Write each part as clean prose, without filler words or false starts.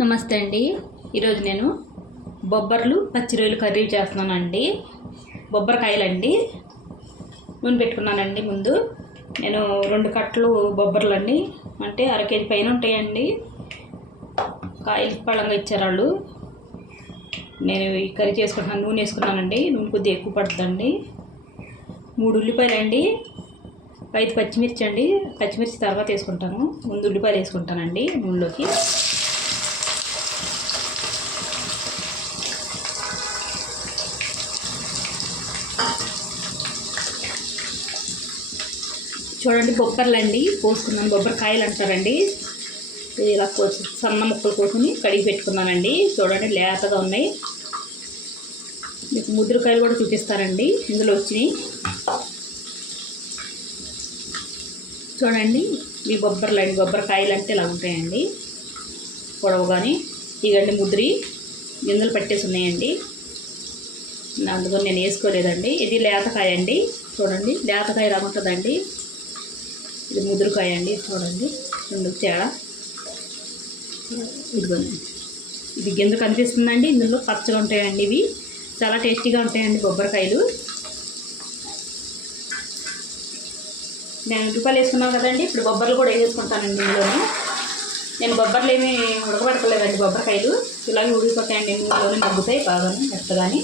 నమస్తే అండి. ఈరోజు నేను బొబ్బర్లు పచ్చి రొయ్యలు కర్రీ చేస్తున్నానండి. బొబ్బరకాయలండి. నూనె పెట్టుకున్నానండి. ముందు నేను 2 కట్టలు బొబ్బర్లండి, అంటే అరకేజీ పైన ఉంటాయండి. కాయలు పళ్ళంగా ఇచ్చారు వాళ్ళు. నేను ఈ కర్రీ చేసుకుంటున్నాను. నూనె వేసుకున్నానండి. నూనె కొద్దిగా ఎక్కువ పడుతుందండి. 3 ఉల్లిపాయలండి, 5 పచ్చిమిర్చి అండి. పచ్చిమిర్చి తర్వాత వేసుకుంటాను. ముందు ఉల్లిపాయలు వేసుకుంటానండి నూనెలోకి. చూడండి, బొబ్బర్లండి పోసుకున్నాను. బొబ్బరకాయలు అంటారండి. ఇలా సన్న ముక్కలు కోసుకుని కడిగి పెట్టుకున్నానండి. చూడండి, లేతగా ఉన్నాయి. మీకు ముద్రకాయలు కూడా చూపిస్తారండి ఇందులో వచ్చినాయి. చూడండి, ఈ బొబ్బరకాయలు అంటే ఇలా ఉంటాయండి, పొడవుగాని. ఇగండి ముద్రి గింజలు పట్టేసి ఉన్నాయండి. అందుకని నేను వేసుకోలేదండి. ఇది లేతకాయ అండి. చూడండి, లేతకాయ ఇలా ఉంటుందండి. ఇది ముదురుకాయ అండి. చూడండి, 2 తేడా. ఇదిగోండి, ఇది గింజ కనిపిస్తుందండి. ఇందులో పచ్చగా ఉంటాయండి. ఇవి చాలా టేస్టీగా ఉంటాయండి బొబ్బరకాయలు. నేను ఉల్లిపాయలు వేసుకున్నాను కదండి. ఇప్పుడు బొబ్బర్లు కూడా వేసుకుంటానండి ఇందులోనే. నేను బొబ్బర్లు ఏమీ ఉడకబెట్టలేదండి. బొబ్బరకాయలు ఇలాగే ఉడికిపోతాయండి. నూనెలోనే మగ్గుతాయి బాగా మెత్తగాని.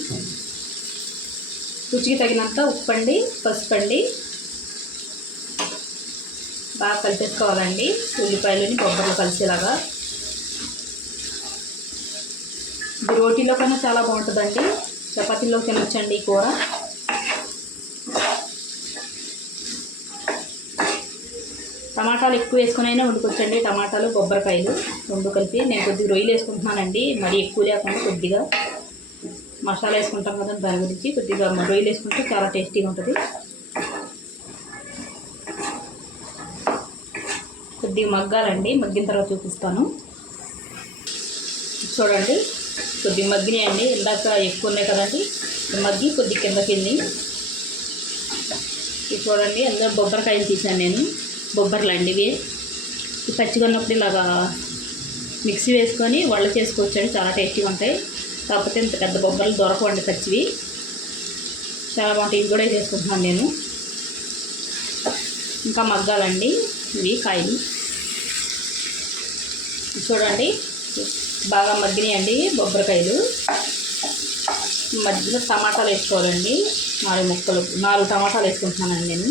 రుచికి తగినంత ఉప్పు అండి, పసుపు అండి. బాగా కలిపేసుకోవాలండి ఉల్లిపాయలని బొబ్బర్లు కలిసేలాగా. ఇది రోటీలో కన్నా చాలా బాగుంటుందండి. చపాతీలో తినొచ్చండి ఈ కూర. టమాటాలు ఎక్కువ వేసుకుని అయినా వండుకోవచ్చండి. టమాటాలు బొబ్బరకాయలు 2 కలిపి. నేను కొద్దిగా రొయ్యలు వేసుకుంటున్నానండి. మరీ ఎక్కువ లేకుండా కొద్దిగా మసాలా వేసుకుంటాం కదా, దాని గురించి కొద్దిగా రొయ్యలు వేసుకుంటే చాలా టేస్టీగా ఉంటుంది. కొద్దిగా మగ్గాలండి. మగ్గిన తర్వాత చూపిస్తాను. చూడండి, కొద్దిగా మగ్గినాయండి. ఇందాక ఎక్కువ ఉన్నాయి కదండి, మగ్గి కొద్దిగా కిందకింది. ఇది చూడండి, అందులో బొబ్బరకాయలు తీసాను నేను. బొబ్బర్లు అండి ఇవి. పచ్చిగా ఉన్నప్పుడు ఇలాగా మిక్సీ వేసుకొని వాళ్ళు చేసుకోవచ్చండి. చాలా టేస్టీగా ఉంటాయి. కాకపోతే ఇంత పెద్ద బొబ్బర్లు దొరకవండి పచ్చివి. చాలా బాగుంటాయి. ఇవి కూడా చేసుకుంటున్నాను నేను. ఇంకా మగ్గాలండి ఇవి కాయలు. చూడండి, బాగా మగ్గినాయండి బొబ్బరకాయలు. మధ్యలో టమాటాలు వేసుకోవాలండి. 4 టమాటాలు వేసుకుంటున్నానండి నేను.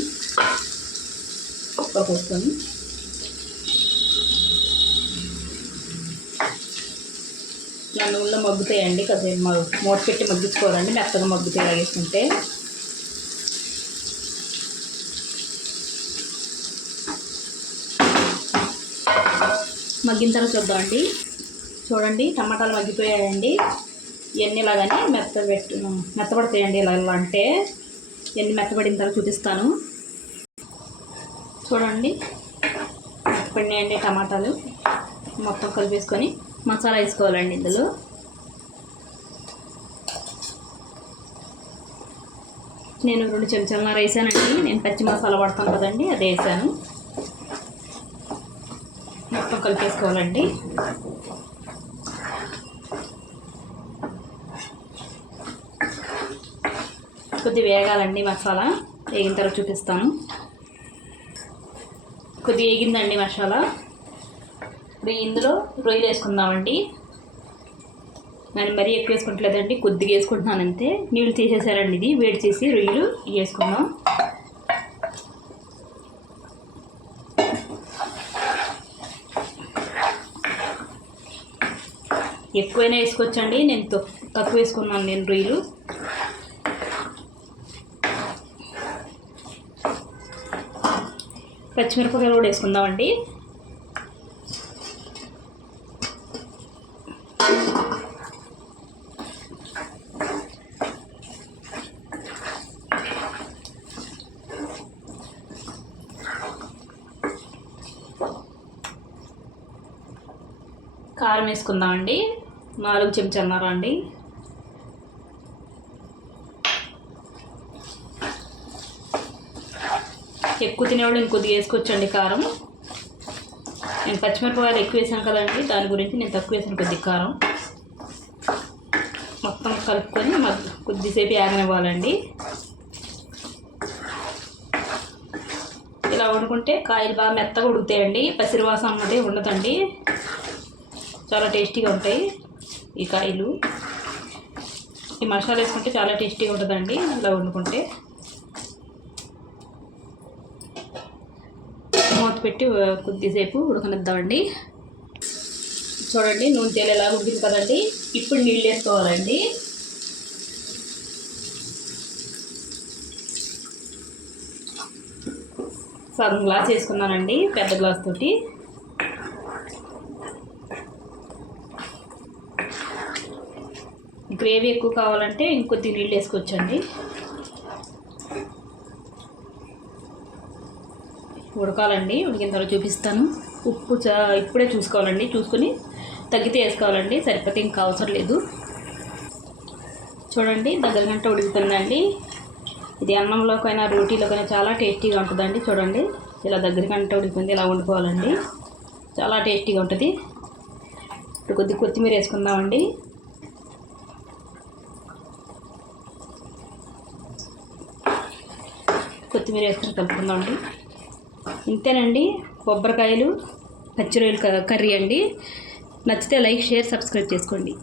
ఒక్క కోసుకొని ఇలా నూనెలో మగ్గుతాయండి. కాసేపు మూత పెట్టి మగ్గించుకోవాలండి. మెత్తగా మగ్గుతాయి ఇలా వేసుకుంటే. మగ్గిన తర్వాత చూద్దామండి. చూడండి, టమాటాలు మగ్గిపోయాయండి. ఇవన్నీ ఇలాగని మెత్తపడతాయండి. ఇలా అంటే ఇవన్నీ మెత్తపడిన తర్వాత చూపిస్తాను. చూడండి, మెత్తపడినాయండి టమాటాలు. మొత్తం కలిపేసుకొని మసాలా వేసుకోవాలండి. ఇందులో నేను 2 చెంచాలన్నర వేసానండి. నేను పచ్చి మసాలా వాడతాను కదండి, అదే వేసాను. మొత్తం కలిపేసుకోవాలండి. కొద్దిగా వేగాలండి మసాలా. వేగిన తర్వాత చూపిస్తాను. కొద్దిగా వేగిందండి మసాలా. ఇప్పుడు ఇందులో రొయ్యలు వేసుకుందామండి. నేను మరీ ఎక్కువ వేసుకుంటలేదండి, కొద్దిగా వేసుకుంటున్నాను అంతే. నీళ్ళు తీసేసారండి. ఇది వేడి చేసి రొయ్యలు వేసుకుందాం. ఎక్కువైనా వేసుకోవచ్చండి. నేను తక్కువ వేసుకున్నాను నేను రొయ్యలు. పచ్చిమిరపకాయలు కూడా వేసుకుందామండి. కారం వేసుకుందామండి. 4 చెంచాలన్నర అండి. ఎక్కువ తినేవాళ్ళు ఇంకొద్దిగా వేసుకోవచ్చండి కారం. నేను పచ్చిమిరపకాయలు ఎక్కువ వేసాను కదండి, దాని గురించి నేను తక్కువ వేసాను కొద్దిగా కారం. మొత్తం కలుపుకొని కొద్దిసేపు ఆగనివ్వాలండి. ఇలా వండుకుంటే కాయలు బాగా మెత్తగా ఉడుకుతాయండి, పసిరివాసన అన్నది ఉండదండి. చాలా టేస్టీగా ఉంటాయి ఈ కాయలు. ఈ మసాలా వేసుకుంటే చాలా టేస్టీగా ఉంటుందండి ఇలా వండుకుంటే. మూత పెట్టి కొద్దిసేపు ఉడకనిద్దామండి. చూడండి నూనె తేలి ఎలా ఉడికింది కదండి. ఇప్పుడు నీళ్ళు వేసుకోవాలండి. సగం గ్లాస్ వేసుకున్నానండి పెద్ద గ్లాస్ తోటి. గ్రేవీ ఎక్కువ కావాలంటే ఇంకొద్ది నీళ్ళు వేసుకోవచ్చండి. ఉడకాలండి, ఉడికిన తర్వాత చూపిస్తాను. ఉప్పు ఇప్పుడే చూసుకోవాలండి, చూసుకొని తగ్గితే వేసుకోవాలండి, సరిపోతే ఇంకా అవసరం లేదు. చూడండి దగ్గర గంట ఉడికిపోయిందండి. ఇది అన్నంలోకైనా రోటీలోకైనా చాలా టేస్టీగా ఉంటుందండి. చూడండి ఇలా దగ్గర గంట ఉడికిపోయింది. ఇలా వండుకోవాలండి, చాలా టేస్టీగా ఉంటుంది. ఇప్పుడు కొద్దిగా కొత్తిమీర వేసుకుందామండి. కొత్తిమీర వేసుకొని కలుపుకుందామండి. ఇంతేనండి బొబ్బరికాయలు పచ్చి రొయ్యలు కర్రీ అండి. నచ్చితే లైక్, షేర్, సబ్స్క్రైబ్ చేసుకోండి.